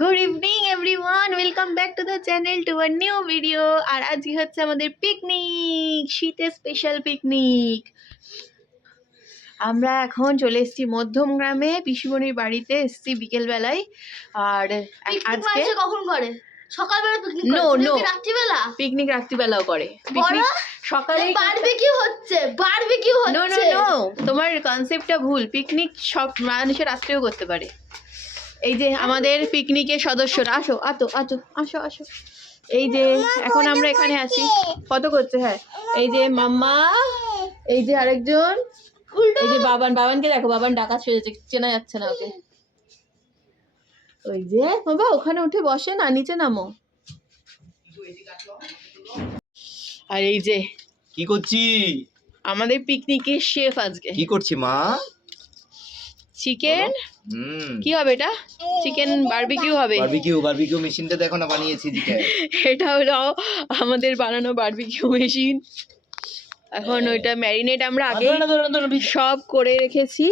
Good evening everyone, welcome back to the channel to a new video. আর আজকে হচ্ছে আমাদের পিকনিক, শীতের স্পেশাল পিকনিক। আমরা এখন চলে এসেছি মধ্যম গ্রামে, পিসিমণির বাড়িতে এসেছি বিকেলবেলায়। আর আজকে কখন করে? সকালবেলা পিকনিক নো নো রাত্রিবেলা পিকনিক রাত্রিবেলাও করে। পিকনিক সকালে বারবিকিউ হচ্ছে, বারবিকিউ নো হচ্ছে। নো নো, তোমার কনসেপ্টটা ভুল। পিকনিক সব মানুষের রাত্রেও করতে পারে। এই যে আমাদের পিকনিকের সদস্যরা, আসো আসো আসো আসো আসো। এই যে এখন আমরা এখানে আছি, কত করছে। হ্যাঁ, এই যে মাম্মা, এই যে আরেকজন, এই যে বাবানকে দেখো, বাবান ডাকাত সেজেছে, চেনা যাচ্ছে না ওকে। ওই যে বাবা ওখানে উঠে বসে না, নিচে নামো। আর এই যে কি করছি? আমাদের পিকনিকের শেফ আজকে কি করছি মা? চিকেন। কি হবে এটা? চিকেন বারবিকিউ হবে। বারবিকিউ মেশিনটা দেখো না, বানিয়েছি চিকেন। এটা হলো আমাদের বানানো বারবিকিউ মেশিন। এখন ওইটা ম্যারিনেট আমরা আগে সব করে রেখেছি,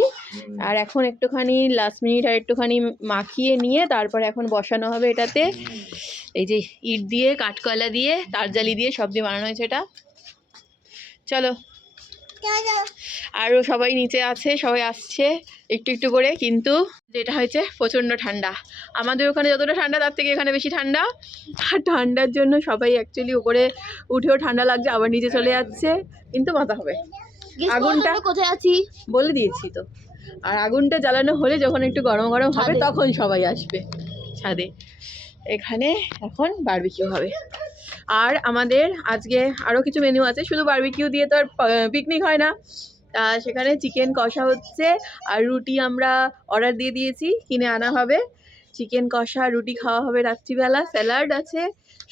আর এখন একটুখানি লাস্ট মিনিট আর একটুখানি মাখিয়ে নিয়ে তারপর এখন বসানো হবে এটাতে। এই যে ইট দিয়ে, কাঠকয়লা দিয়ে, তারজালি দিয়ে সব দিয়ে বানানো হয়েছে এটা। চলো, আরও সবাই নিচে আছে, সবাই আসছে একটু একটু করে। কিন্তু যেটা হয়েছে প্রচণ্ড ঠান্ডা। আমাদের ওখানে যতটা ঠান্ডা তার থেকে এখানে বেশি ঠান্ডা। আর ঠান্ডার জন্য সবাই অ্যাকচুয়ালি উপরে উঠেও ঠান্ডা লাগছে, আবার নিচে চলে যাচ্ছে। কিন্তু মাথা হবে, আগুনটা কোথায় আছি বলে দিয়েছি তো। আর আগুনটা জ্বালানো হলে যখন একটু গরম গরম হবে তখন সবাই আসবে ছাদে। এখানে এখন বারবিকিউ হবে। আর আমাদের আজকে আরও কিছু মেনু আছে, শুধু বারবিকিউ দিয়ে তো আর পিকনিক হয় না। সেখানে চিকেন কষা হচ্ছে, আর রুটি আমরা অর্ডার দিয়ে দিয়েছি, কিনে আনা হবে। চিকেন কষা, রুটি খাওয়া হবে রাত্রিবেলা, স্যালাড আছে,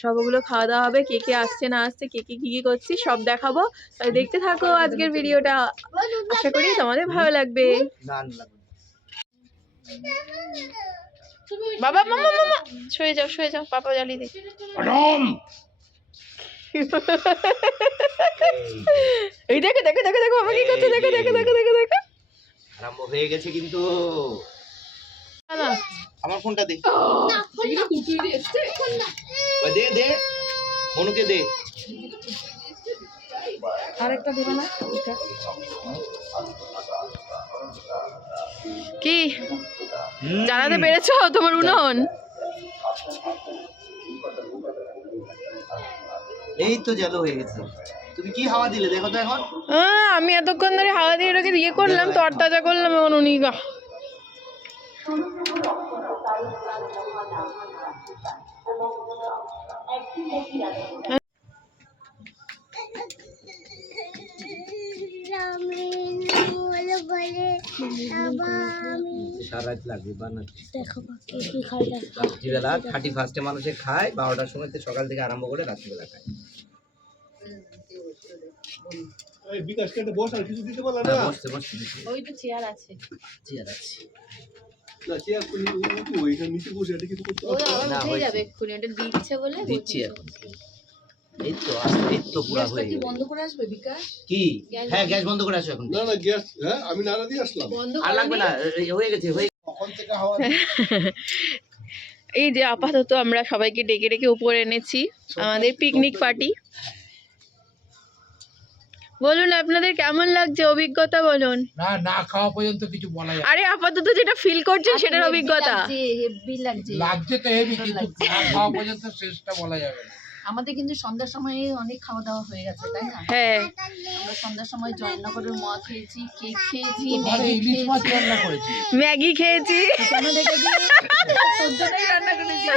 সবগুলো খাওয়া দাওয়া হবে। কে কে আসছে না আসছে, কে কে কী কী করছি সব দেখাবো। তাই দেখতে থাকো আজকের ভিডিওটা, আশা করি তোমাদের ভালো লাগবে। বাবা মামা মামা শুয়ে যাও, পাপা জ্বালিয়ে দে। এই দেখো দেখো দেখো দেখো বাবা কি করছে, দেখো দেখো দেখো দেখো দেখো। আরম্ভ হয়ে গেছে কিন্তু। আমার ফোনটা দে, দে দে মনুকে দে। আরেকটা দেবে না? কি জ্বালাতে পেরেছো তোমার উনুন? এই তো জ্বালো হয়ে গেছে। তুমি কি হাওয়া দিলে দেখো তো এখন। আমি এতক্ষণ ধরে হাওয়া দিয়ে এটাকে ইয়ে করলাম, তরতাজা করলাম। এখন উনি সারাত লাগবে বানাতে। দেখো কি খাই রাত্রিবেলা 31 মানুষে খায় 12টার সময়, সকাল থেকে আরম্ভ করে রাত্রিবেলা খায়। এই বিকাশ কেটে বস, আর কিছু দিতে পারলা না? বসতে ওই তো চেয়ার আছে। না চেয়ার কোনি ওইটা নিচে বসে এটা কিছু করতে পারছ না। হয়ে যাবে এক্ষুনি, এটা দিচ্ছে বলে দিচ্ছি এখন। এই তো পুরা হয়ে গেছে। বন্ধ করে আসবে বিকাশ? কি? হ্যাঁ গ্যাস বন্ধ করে আসো এখন। না গ্যাস, হ্যাঁ আমি নাড়া দিয়ে আসলাম। আর লাগবে না, হয়ে গেছে কখন থেকে হাওয়া। এই যে আপাতত আমরা সবাইকে ডেকে ডেকে উপরে এনেছি আমাদের পিকনিক পার্টি। বলুন আপনাদের কেমন লাগছে, অভিজ্ঞতা বলুন। না খাওয়া পর্যন্ত কিছু বলা যায় না। আরে আপাতত যেটা ফিল করছেন সেটার অভিজ্ঞতা। লাগছে তো হেভি, কিন্তু না খাওয়া পর্যন্ত শেষটা বলা যাবে না। আমাদের কিন্তু সন্ধ্যার সময় অনেক খাওয়া দাওয়া হয়ে গেছে, তাই না? হ্যাঁ, আমরা সন্ধ্যার সময় জয়নগরের মদ খেয়েছি, কেক খেয়েছি, ঘরে ইলিশ মাছ রান্না করেছি। ম্যাগি খেয়েছি। ইলিশ মাছ রান্না করেছি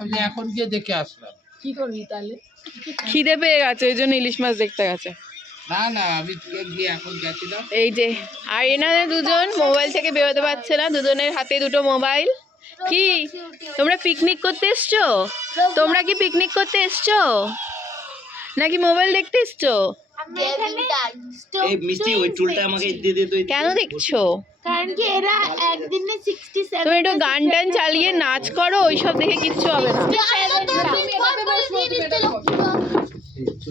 আমি এখন গিয়ে দেখে আসলাম। কি করবি তাহলে? খিদে পেয়ে গেছে, ওই জন্য ইলিশ মাছ দেখতে গেছে। না আমি গিয়ে এখন গেছিলাম। এই যে আর এনাদের দুজন মোবাইল থেকে বেরোতে পারছে না, দুজনের হাতে দুটো মোবাইল। কি তোমরা পিকনিক করতে এসছো? তোমরা কি পিকনিক করতে এসছো নাকি মোবাইল দেখতে এসছো? এই মিষ্টি ওই টুলটা আমাকে দিয়ে দে তো। কেন দেখছো? কারণ কি এরা একদিনে 67 তুমি একটু গান টান চালিয়ে নাচ করো, ওইসব দেখে কিচ্ছু হবে না।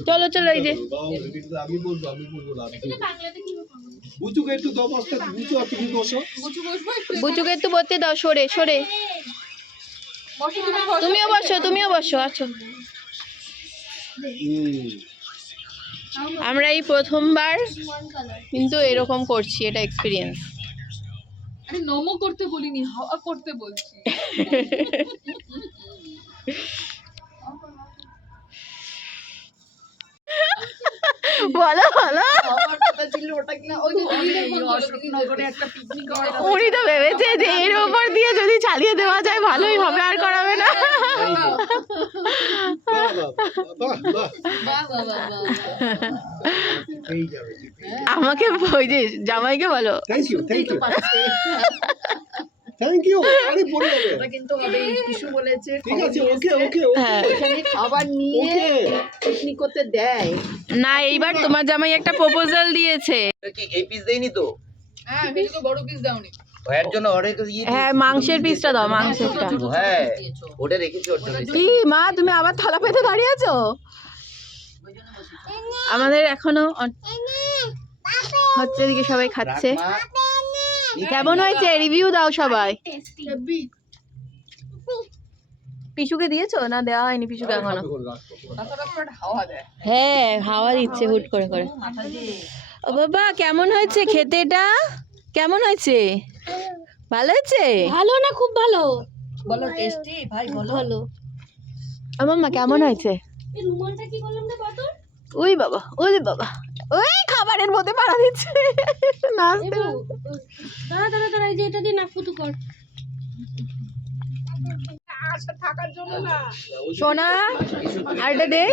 চলো চলো, এই যে আমি বলবো না। বুচুকে একটু দাও বসতে, বুচু আর তুমি বসো। বুচুকে একটু বসতে দাও, সরে সরে। তুমিও বসো আছো। আমরা এই প্রথমবার কিন্তু এরকম করছি, এটা এক্সপিরিয়েন্স। আরে নমো করতে বলিনি, হাওয়া করতে বলছি। বলো বলো। আমার কথা ছিল ওটা কি ওই যে অশোকনগরে একটা পিকনিক হয় উনি তো ভেবেছে যে এর উপর দিয়ে যদি চালিয়ে দেওয়া যায় ভালোই হবে, আর করাবে না। বাহ বাহ বাহ বাহ, বাহ বাহ বাহ এই যাবে। আমাকে ওই যে জামাইকে বলো। থ্যাংক ইউ থ্যাংক ইউ পাচ্ছে থ্যাংক ইউ। আরে পড়ে যাবে। ওটা কিন্তু হবে। কিছু বলেছে ঠিক আছে, ওকে ওকে হ্যাঁ। ওখানে খাবার নিয়ে ওকে। পিকনিক করতে দেয়। না, এইবার তোমার জামাই একটা প্রপোজাল দিয়েছে। কি এই পিস দেইনি তো? হ্যাঁ তুমি তো বড় পিস দাওনি। এর জন্য ওরে তো হ্যাঁ, মাংসের পিসটা দাও, মাংসেরটা। হ্যাঁ ওটা রেখেছি ওর জন্য। কি মা, তুমি আবার থালা পেতে দাঁড়িয়ে আছো? আমাদের এখনো হচ্ছে, এদিকে সবাই খাচ্ছে। কেমন হয়েছে রিভিউ দাও সবাই। পিছুকে দিয়েছো না দেওয়া হয়নি? পিছুকে এখনো। হাওয়া দেয়। হ্যাঁ, হাওয়া দিচ্ছে হুট করে করে। ও বাবা, কেমন হয়েছে খেতে এটা? কেমন হয়েছে? ভালো হয়েছে? ভালো না খুব ভালো? বলো টেস্টি ভাই বলো। ভালো। ও মাম্মা কেমন হয়েছে? ওই বাবা, ওই বাবা, ওই খাবারের মধ্যে পাড়া দিচ্ছে। নাচতে দাঁড়া, এই যে এটা দিয়ে নাক ফুটু কর। সোনা, আরেকটা দে।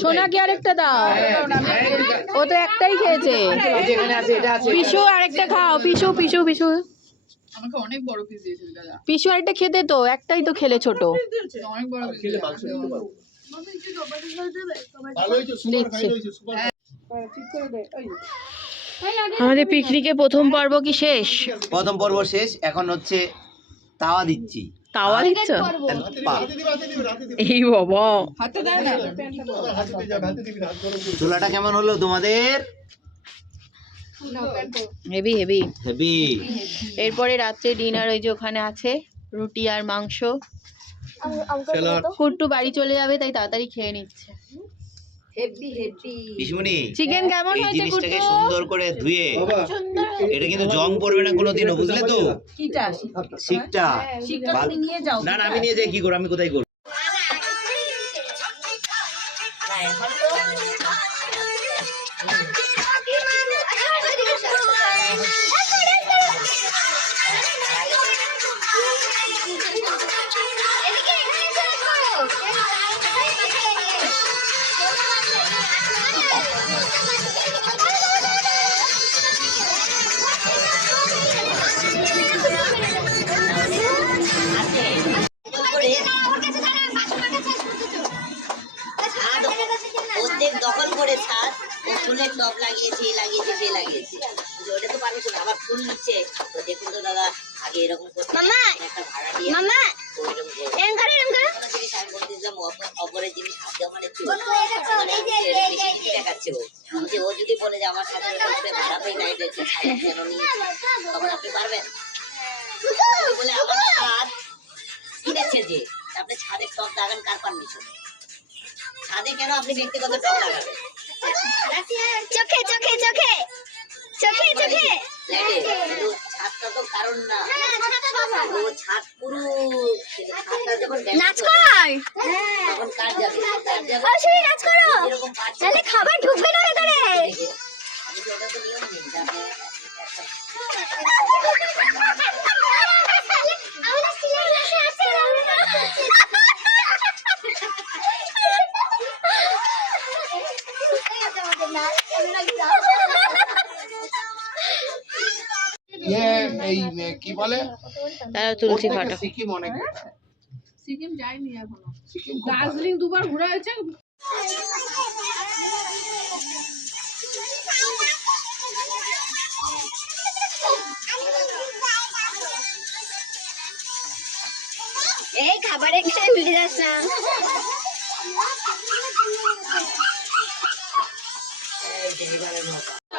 সোনাকে আরেকটা দাও। ও তো একটাই খেয়েছে। যেখানে আছে এটা আছে। পিসু আরেকটা খাও। পিসু পিসু পিসু আমাকে অনেক বড় পিস দিয়েছিল দাদা। পিসু আরেকটা খেতে তো, একটাই তো খেলে ছোট। অনেক বড় পিস। খেলে মাংস দিতে পারবো। ভালো হয়েছে, সুপার ফাইন হয়েছে, সুপার। আমাদের পিকনিকে প্রথম পর্ব কি শেষ? প্রথম পর্ব শেষ, এখন হচ্ছে তাওয়া দিচ্ছি। তাওয়া দিচ্ছ? হাতে দিবি, হাতে দিবি, হাতে দিবি। এই বাবা, হাতে দেয় না। হাতে দিয়ে যাবে, হাতে দিবি, হাত গরম করে। চুলাটা কেমন হলো তোমাদের? Heavy heavy. হেভি। এরপরে রাত্রে ডিনার ওই যে ওখানে আছে, রুটি আর মাংস। স্যালাড। কুট্টু বাড়ি চলে যাবে, তাই তাড়াতাড়ি খেয়ে নিচ্ছে। Heavy heavy. পিসমুনি, চিকেন কেমন এই হয়েছে জিনিসটাকে কুট্টু? সুন্দর করে ধুয়ে, বাবা, এটা কিন্তু জং পড়বে না কোনোদিনও, বুঝলে তো? কিটা শিকটা। শিকটা তুমি নিয়ে যাও। না না, আমি নিয়ে যাই কি করব, আমি কোথায় করব? প্রত্যেক দখল করে ছাদ ও ফুলের টব লাগিয়েছে, লাগিয়েছে, সে লাগিয়েছে, ওটা তো পারমিশন আবার ফুল নিচ্ছে। তো দেখুন তো দাদা, আগে এরকম করতে একটা ভাড়া দিয়ে অপরের জিনিস হাত দেওয়া মানে দেখাচ্ছে ও, যে ও যদি বলে যে আমার সাথে ভাড়া পেয়ে নাই কেন নিয়েছে, তখন আপনি পারবেন বলে আমার ছাদ কিনেছে যে আপনি ছাদের টব লাগান কার পারমিশন? ছাদে কেন আপনি ব্যক্তিগত টব লাগাবেন? চোখে চোখে চোখে চোখে চোখে কিন্তু ছাদটা তো কারণ না, ও ছাদ পুরো ছাদটা যখন নাচ করায় তখন কার যাবে, কার যাবে নাচ করো, তাহলে খাবার ঢুকবে না ভেতরে। আমি তো ওটা তো নিয়ম নেই যাবে। এই কি বলে তুলসী পাতা। সিকিম অনেক সিকিম যাইনি এখনো। সিকিম খুব ভালো। দার্জিলিং দুবার ঘোরা হয়েছে। এই খাবারে খেয়ে মিলে যাস না।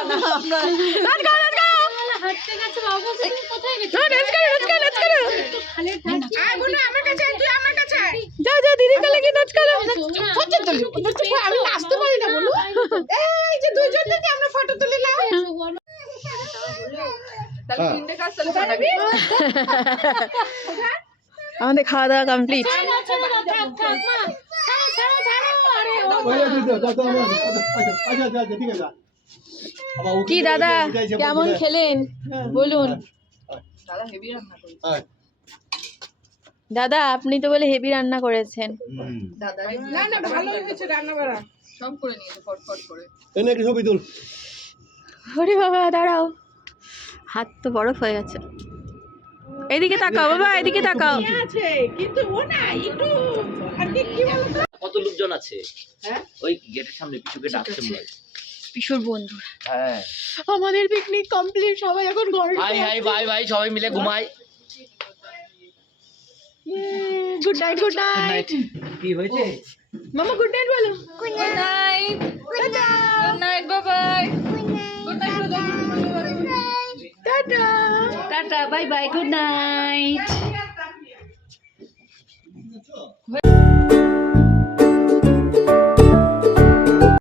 আমরা let's go, let's go. হাঁটতে গেছে বাবু তুমি কোথায় গেছো No, let's go, let's go, let's go. খালে ঢাকছি আমার কাছে আয়, তুই আমার কাছে আয়। যা যা দিদি কালে কি নাচ করো হচ্ছে তো, আমি নাচতে পারি না বলু। এই যে দুইজন থেকে আমরা ফটো তুলে নাও। তাহলে হ্যাঁ। তিনটে কাজ তাহলে পাঠাবি? আমাদের খাওয়া দাওয়া কমপ্লিট থাক মা ছাড়ো আরে ও ওই যে দাদা আচ্ছা ঠিক আছে আবার উঠে কি দাদা উঠে এসে কেমন বলবে, খেলেন বলুন দাদা হেভি রান্না করে। হ্যাঁ। দাদা আপনি তো বলে হেভি রান্না করেছেন দাদা না না ভালোই হয়েছে রান্না বাড়া। সব করে নিয়েছে ফটফট করে। এনে কি ছবি তুল ওরে বাবা দাঁড়াও হাত তো বরফ হয়ে গেছে এদিকে তাকাও বাবা এদিকে তাকাও আছে কিন্তু ও না একটু আর কি বলতো? কত লোকজন আছে হ্যাঁ? ওই গেটের সামনে পিছুকে ডাকছে মনে হয়। পিসুর বন্ধু হ্যাঁ আমাদের পিকনিক কমপ্লিট সবাই এখন ঘরে হাই হাই বাই বাই সবাই মিলে ঘুমাই গুড নাইট গুড নাইট কি হয়েছে মামা গুড নাইট বলো good night good night bye bye. Good night tata tata bye bye good night